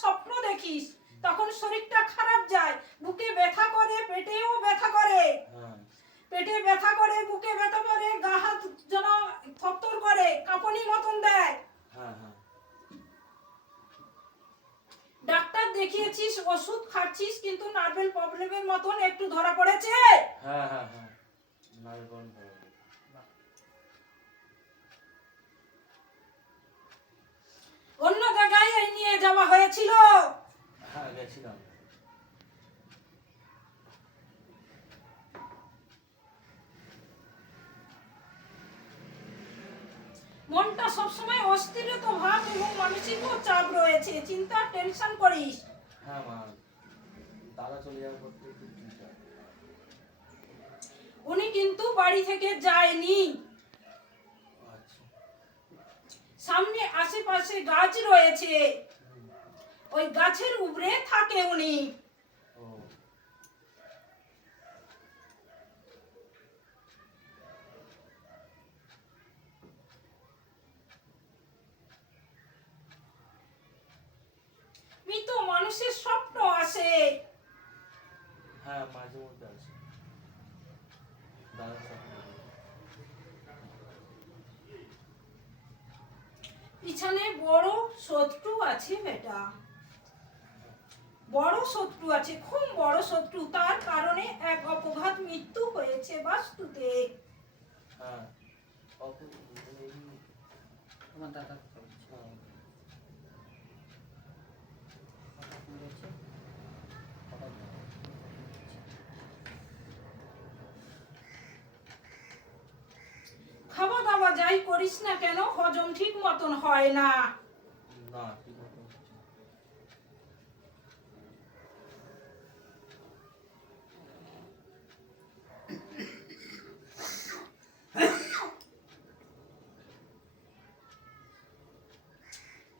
স্বপ্ন দেখিস তখন শরীরটা খারাপ যায়, বুকে ব্যথা করে, পেটেও ব্যথা করে, পেটে ব্যথা করে, বুকে ব্যথা করে, গা হাত যেন থরথর করে, কাঁপুনি মতন দেয়। ডাক্তার দেখিয়েছিস, ওষুধ খাচ্ছিস, কিন্তু নার্ভের প্রবলেমের মতন একটু ধরা পড়েছে। অন্য জায়গায় নিয়ে যাওয়া হয়েছিল। গেছিলাম। মনটা সবসময় অস্থিরতা ভাব এবং মানসিক চাপ রয়েছে, চিন্তা, টেনশন করিস। হ্যাঁ মা, দাদা চলে যাওয়ার পর থেকে খুব চিন্তা। উনি কিন্তু বাড়ি থেকে যায়নি। সামনে আশেপাশে গাছ রয়েছে, ওই গাছের উপরে থাকে উনি। মৃত মানুষের স্বপ্ন আসে। হ্যাঁ মাঝে মধ্যে আসে দাদার স্বপ্ন। পিছনে বড় শত্রু আছে বেটা, বড় শত্রু আছে, খুব বড় শত্রু। তার কারণে এক অপঘাত মৃত্যু হয়েছে বাস্তুতে। হ্যাঁ তোমার দাদা খাওয়া দাওয়া যাই করিস না কেন, হজম ঠিক মতন হয় না। না ঠিক মতো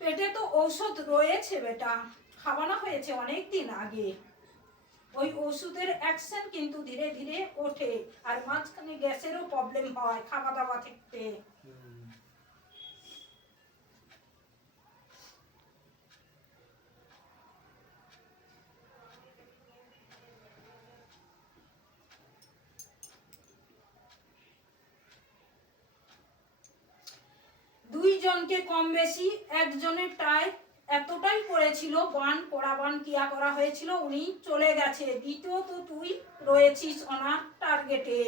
পেটে তো ঔষধ রয়েছে বেটা, খাওয়ানো হয়েছে অনেক দিন আগে। ওই ওষুধের অ্যাকশন কিন্তু ধীরে ধীরে ওঠে, আর মাঝখানে গ্যাসেরও প্রবলেম হয় খাওয়া দাওয়া থেকে। দুইজনকে কম বেশি, একজনের টাই এতটাই করেছিল, বান করা বান কিয়া করা হয়েছিল, উনি চলে গেছে। দ্বিতীয় তো তুই রয়েছিস ওনার টার্গেটে।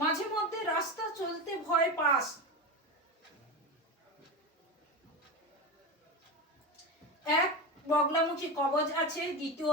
মাঝে মধ্যে রাস্তা চলতে ভয় পাস। এক বগলামুখী কবজ আছে, দ্বিতীয়